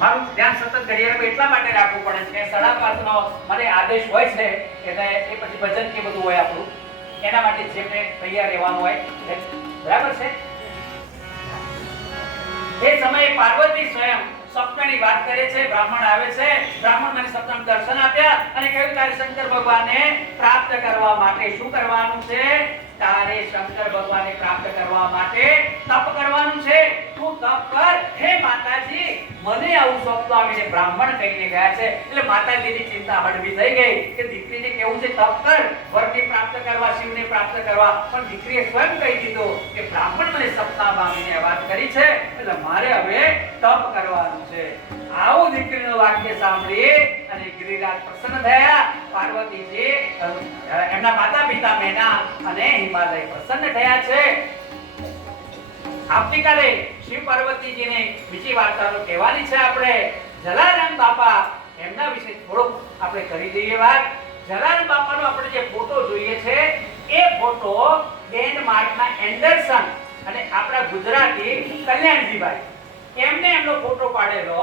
મારું ધ્યાન સતત ઘડિયાળમાં એટલા માટે રાખવું પડે છે કે 5:30 નો મને આદેશ હોય છે એટલે એ પછી ભજન કે બધું હોય આપણું, એના માટે જેમને તૈયાર રહેવાનું હોય બરાબર છે. એ સમયે પાર્વતી સ્વયં સપનાની વાત કરે છે. બ્રાહ્મણ આવે છે, બ્રાહ્મણ મને સપનાનું દર્શન આપ્યા અને કહ્યું તારે શંકર ભગવાનને પ્રાપ્ત કરવા માટે શું કરવાનું છે? તારે શંકર ભગવાનને પ્રાપ્ત કરવા માટે તપ કરવાનું છે. તું તપ કર. હે માતાજી, મને આવું સ્વપ્ન આવીને બ્રાહ્મણ કહીને ગયા છે. એટલે માતાજીની ચિંતા હળવી થઈ ગઈ કે દીકરીને કેવું છે તપ કર, વરને પ્રાપ્ત કરવા, શિવને પ્રાપ્ત કરવા. પણ દીકરીએ સ્વયં કહી દીધું કે બ્રાહ્મણ મને સપનામાં આવીને વાત કરી છે એટલે મારે હવે તપ કરવાનું છે. આવું દીકરીનું વાક્ય સાંભળી અને ગિરિરાજ પ્રસન્ન થયા. પાર્વતીજી એમના માતા પિતા મેના અને હિમાલય પ્રસન્ન થયા છે. આવતીકાલે શિવ પાર્વતીજીને બીજી વાર્તાઓ કહેવાની છે. આપણે જલારામ બાપા એમના વિશે થોડુંક આપણે કરી દઈએ વાત. જલારામ બાપાનો આપણે જે ફોટો જોઈએ છે એ ફોટો ડેનમાર્કના એન્ડરસન અને આપણા ગુજરાતી કલ્યાણજીભાઈ એમને એમનો ફોટો પાડેલો.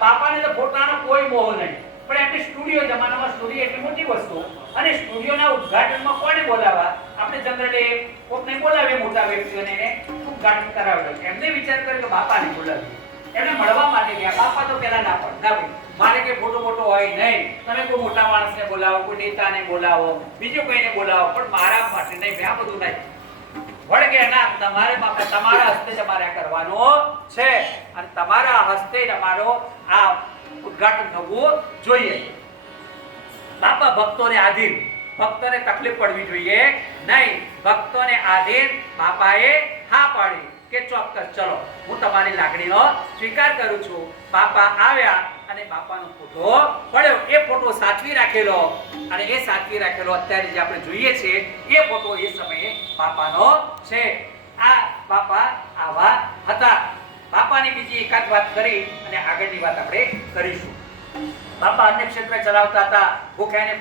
બાપાને તો ફોટાનો કોઈ મોહ નહીં, પણ એમને સ્ટુડિયો જમાનામાં સ્ટુડિયો એટલી મોટી વસ્તુ અને સ્ટુડિયોના ઉદ્ઘાટનમાં કોને બોલાવવા? આપણે જનરલી કોકને બોલાવીએ મોટા વ્યક્તિઓને ઉદ્ઘાટન કરાવેલું. એમને વિચાર કર્યો કે બાપાને બોલાવીએ. એમને મળવા માટે ગયા. બાપા તો પેલા ના પણ ના ભાઈ મારે કે ફોટો હોય નહીં, તમે કોઈ મોટા માણસને બોલાવો, કોઈ નેતાને બોલાવો, બીજું કોઈને બોલાવો, પણ મારા માટે નહીં. આ બધું નહીં. વળગે ના, તમારે બાપા તમારા હસ્તે તમારે કરવાનું છે અને તમારા હસ્તે તમારો આ ઉદ્ઘાટન થવું જોઈએ. બાપા ભક્તોને આધીન, ભક્તોને તકલીફ પડવી જોઈએ નહીં. ભક્તોને આધીન બાપાએ હા પાડી કે ચોક્કસ ચલો હું તમારી લાગણીનો સ્વીકાર કરું છું. બાપા આવ્યા અને બાપાનો ફોટો પડ્યો. એ ફોટો સાચવી રાખેલો અને એ સાચવી રાખેલો અત્યારે જે આપણે જોઈએ છે એ ફોટો એ સમયે બાપાનો છે. આ બાપા આવા હતા. બાપાની બીજી એકાદ વાત કરી અને આગળની વાત આપણે કરીશું. બાપા અન્ય ક્ષેત્રે ચલાવતા હતા. ભૂખ્યાને